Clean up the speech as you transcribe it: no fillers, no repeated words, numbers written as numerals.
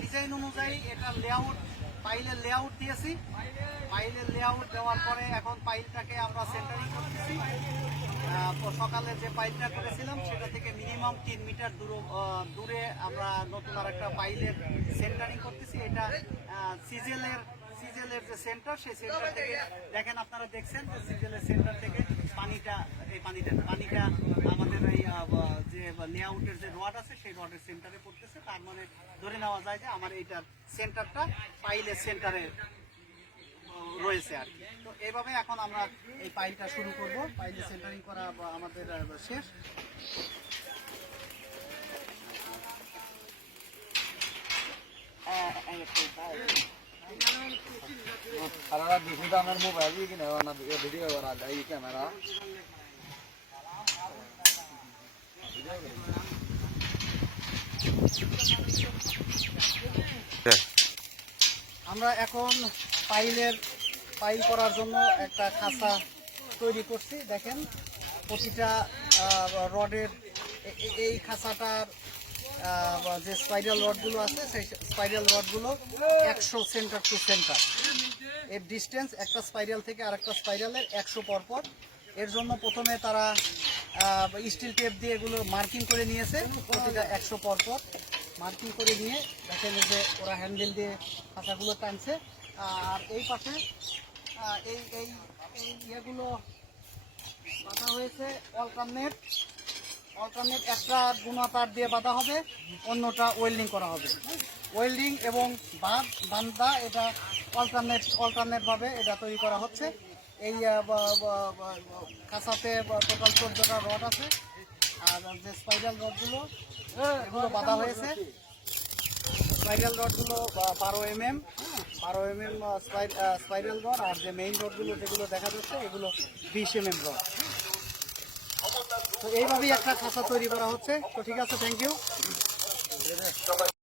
Design অনুযায়ী এটা layout পাইলের layout দিয়েছি। পাইলের লেআউট দেওয়ার পরে এখন পাইলটাকে আমরা সেন্টারিং করতেছি। সকালে যে পাইলটা করেছিলাম সেটা থেকে মিনিমাম 3 মিটার দূরে আমরা নতুন আর একটা পাইলের সেন্টারিং করতেছি। এটা সিজেলের যে সেন্টার, সেই সেন্টার থেকে দেখেন, আপনারা দেখছেন যে সিজেলের সেন্টার থেকে পানিটা আমাদের এই যে লেআউটের যে রড আছে সেই রডের সেন্টারে পড়তেছে। তার মানে ধরে নেওয়া যায় যে আমার এইটার সেন্টারটা পাইলের সেন্টারে রয়েছে আর কি। তো এইভাবে এখন আমরা এই পাইলটা শুরু করব। পাইলে সেন্টারিং করা আমাদের শেষ। আমার মোবাইল কিনে ভিডিও করা যায় এই ক্যামেরা। আমরা এখন পাইল করার জন্য একটা খাঁচা তৈরি করছি। দেখেন প্রতিটা রডের এই খাঁচাটার যে স্পাইরাল রডগুলো আছে সেই স্পাইরাল রডগুলো 100 সেন্টার টু সেন্টার এর ডিস্টেন্স, একটা স্পাইরাল থেকে আরেকটা স্পাইরালের 100 পরপর। এর জন্য প্রথমে তারা স্টিল টেপ দিয়ে এগুলো মার্কিং করে নিয়েছে, প্রতিটা 100 পরপর মার্কিং করে নিয়ে দেখেন যে ওরা হ্যান্ডেল দিয়ে খাঁচাগুলো টানছে। আর এই পাশে এই ইয়েগুলো বাঁধা হয়েছে অল্টারনেট একটা গুণা তার দিয়ে বাঁধা হবে, অন্যটা ওয়েল্ডিং করা হবে। ওয়েল্ডিং এবং বান্ধা এটা অল্টারনেট ভাবে এটা তৈরি করা হচ্ছে। এই খাঁচাতে টোটাল 14টা রড আছে। আর যে স্পাইরাল রডগুলো এগুলো বাঁধা হয়েছে, স্পাইরাল রডগুলো 12 mm স্পাইরাল রড। আর যে মেইন রডগুলো যেগুলো দেখা যাচ্ছে এগুলো 20 mm রড। তো এইভাবেই একটা খাঁচা তৈরি করা হচ্ছে। তো ঠিক আছে, থ্যাংক ইউ।